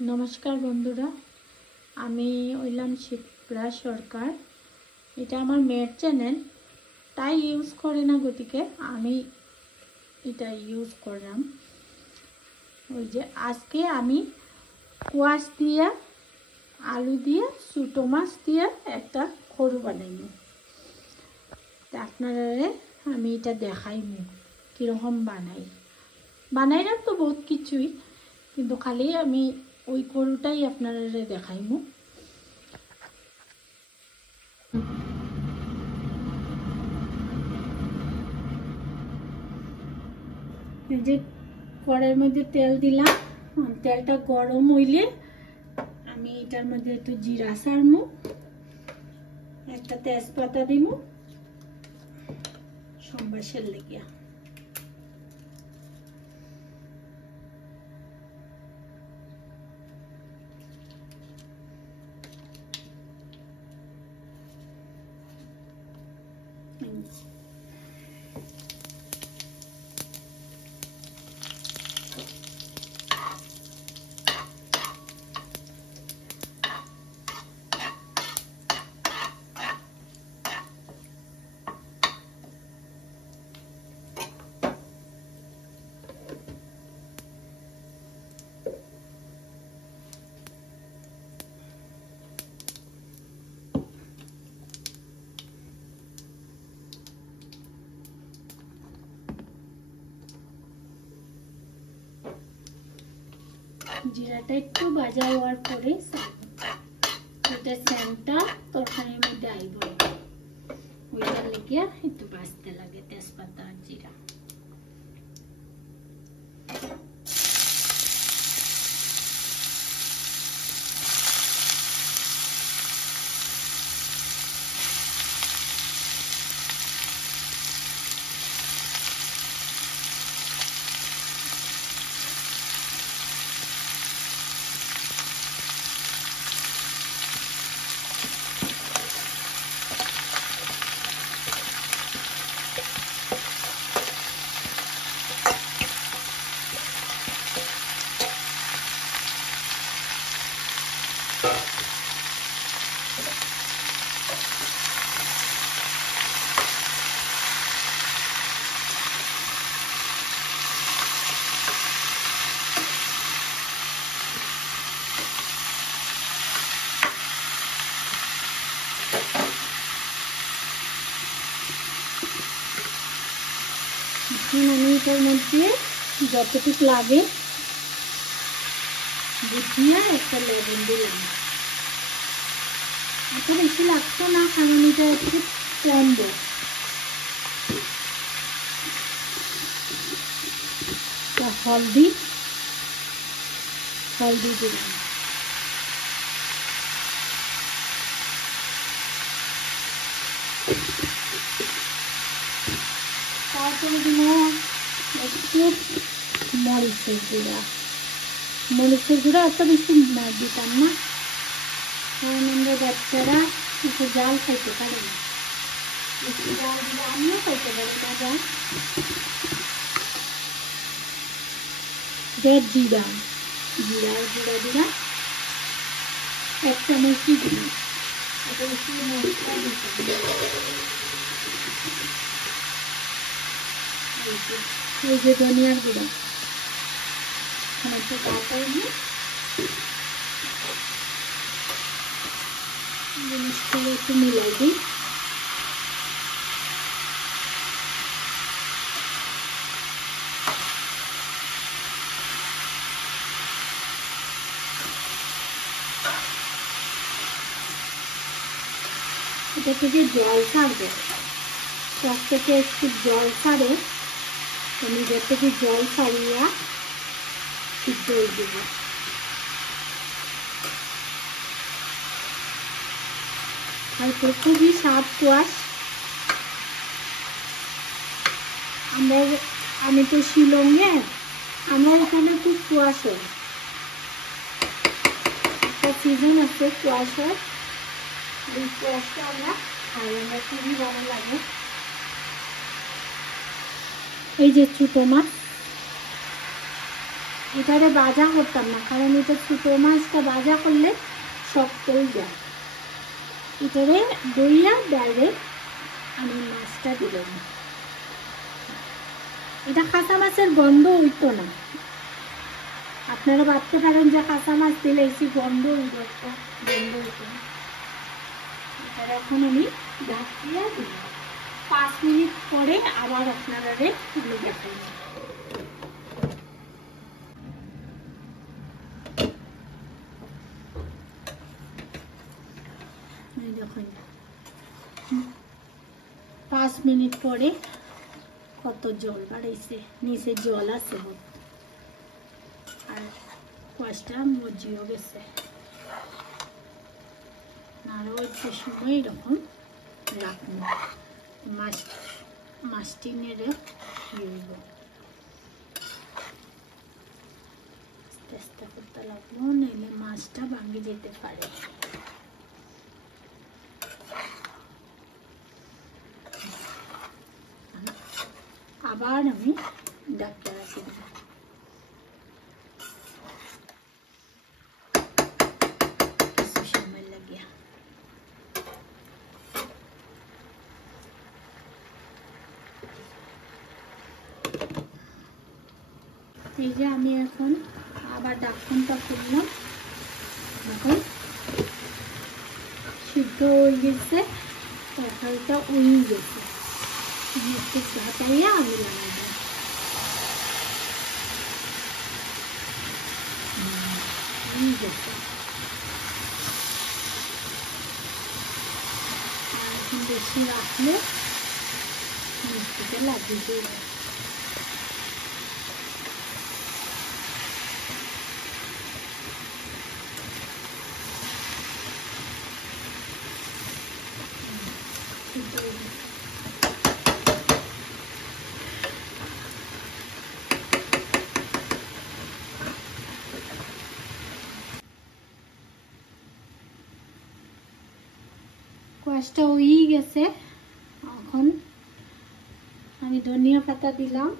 नमस्कार बंधुरा आमी हইলাম शिप्रा सरकार এটা আমার মেয়ের চ্যানেল তাই ইউজ করে না গতিকে আমি এটা ইউজ করলাম। ওই যে আজকে আমি কোয়াশ দিয়ে আলু দিয়ে ছোটো মাছ দিয়ে একটা খরু বানাইনি, তা আপনারা আমি এটা দেখাইনি কীরকম বানাইলাম তো বহুত কিছুই, কিন্তু খালি আমি ওই খরুটাই আপনারা দেখাইমু। এই যে কড়াইয়ের মধ্যে তেল দিলাম, তেলটা গরম হইলে আমি এটার মধ্যে একটু জিরা ছাড়মু, একটা তেজপাতা দিমু সম্বাসের লেগিয়া। জিরাটা একটু ভাজা হওয়ার পরে এটা সেন্টটা তরকারির মধ্যে আইব, ওইটার লেগে একটু ভাজতে লাগে তেজপাতা আর জিরা। আমি এটার মধ্যে যতটুকু লাগে বুঝিয়ে একটা লবণ দিলাম, এত বেশি লাগতো না কারণ এটা একটু কমব। হলদি দিলাম, তারপরে দিব একটু মরিচের গুঁড়া এত বেশি দিতাম না কারণ আমরা বাচ্চারা একটু জাল খাইতে পারে না, একটু জাল দিলে আমিও খাইতে পারি না জাল। দিলাম জিরার গুঁড়া দিলাম, এক চামচ দিলাম, এত বেশি মশলা দিতাম। এই যে ধনিয়ার গুঁড়া একটু কাটাই নিয়ে জিনিসগুলো একটু মিলাই দিই। এটা থেকে জল ছাড়বে, টক থেকে একটু জল ছাড়ে, আমি এটার থেকে জল ছাড়িয়া সিদ্ধ হয়ে দেব। আর খুবই স্বাদ কোয়াশ। আমি তো শিলংয়ে, আমার এখানে খুব কোয়াশ হয়, একটা সিজন আছে কোয়াশের, এই কোয়াশটা আমরা খাই, আমরা খুবই ভালো লাগে। এই যে ছোটো মাছ এটারে ভাজা করতাম না, কারণ এটা ছোটো মাছটা ভাজা করলে শক্ত হয়ে যায়। এটারে দইয়া ডাইরেক্ট আমি মাছটা দিলাম। এটা কাঁচা মাছের গন্ধ হইতো না, আপনারা ভাবতে পারেন যে কাঁচা মাছ দিলে এসে গন্ধ হইতো, একটা গন্ধ হইতো না। এটা এখন আমি ঢাক দিয়া দিলাম। 5 মিনিট পরে আবার আপনারা আমি দেখাই। দেখুন 5 মিনিট পরে কত জল বাড়াইছে, নিচে জল আছে আর কোয়াশটা মজিও গেছে। আরও একটু সময় এরকম রাখবো, মাছটি নেড়ে দিব। আস্তে আস্তে করতে লাগবো, নাইলে মাছটা ভাঙে যেতে পারে। আবার আমি ঢাকা রাখি দেব। কিছু সময় লাগিয়া এই যে আমি এখন আবার ঢাকনটা খুললাম। এখন সিদ্ধ হয়ে গেছে, তরকারিটা উড়ে গেছে। একটু ঝাঁটাইয়া আমি লাগাই দিই। আর এখন বেশি রাখলে মিষ্টিতে লাগিয়ে দিয়ে কোয়াশটা হয়ে গেছে। এখন আমি ধনিয়া পাতা দিলাম,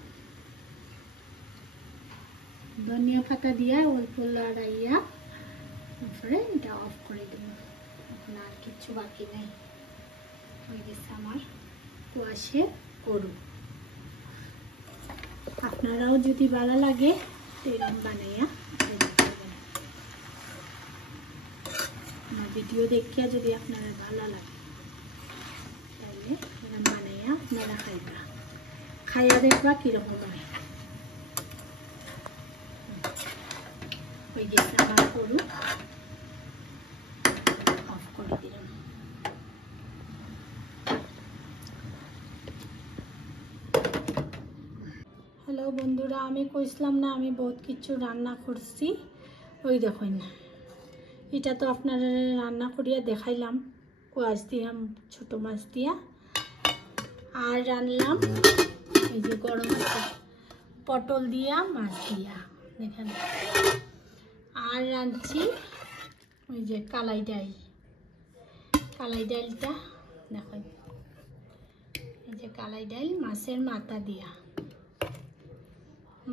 ধনিয়া পাতা দিয়া অল্প লড়াইয়া তারপরে এটা অফ করে দেব। এখন আর কিছু বাকি নেই, হয়ে গেছে আমার কোয়াশে করু। আপনারাও যদি ভালো লাগে এরকম বানাইয়া আমার ভিডিও দেখিয়া যদি আপনারা ভালো লাগে তাহলে এরকম বানাইয়া আপনারা খাইবা, খাইয়া দেখবা কিরকম হয়। হয়ে গেছে আমার করু, অফ করে দিলাম। হ্যালো বন্ধুরা, আমি কইছিলাম না আমি বহুত কিছু রান্না করছি। ওই দেখুন, এটা তো আপনারা রান্না করিয়া দেখাইলাম কোয়াশ দিয়া, ছোটো মাছ দিয়া। আর রানলাম এই যে গরম আছে পটল দিয়া, মাছ দিয়া দেখেন। আর রাঁধছি ওই যে কালাই ডাল, কালাই ডালটা দেখুন, এই যে কালাই ডাল মাছের মাথা দিয়া,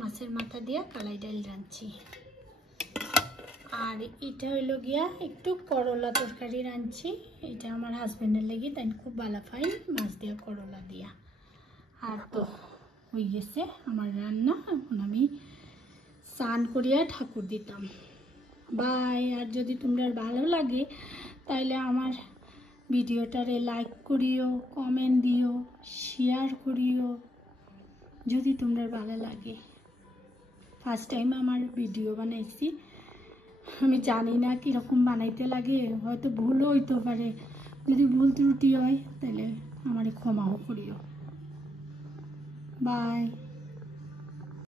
মাছের মাথা দিয়া কালাই ডাল রাঁধছি। আর এটা হইল গিয়া একটু করলা তরকারি রাঁধছি, এটা আমার হাজবেন্ডের লাগি, তাই খুব ভালো পাই মাছ দিয়া করলা দিয়া। আর তো হয়ে গেছে আমার রান্না, এখন আমি স্নান করিয়া ঠাকুর দিতাম। বাই। আর যদি তোমরা ভালো লাগে তাইলে আমার ভিডিওটারে লাইক করিও, কমেন্ট দিও, শেয়ার করিও যদি তোমরা ভালো লাগে। ফার্স্ট টাইম আমার ভিডিও বানাইছি, আমি জানি না কীরকম বানাইতে লাগে, হয়তো ভুলও হইতে পারে। যদি ভুল ত্রুটি হয় তাহলে আমারে ক্ষমাও করিও। বাই।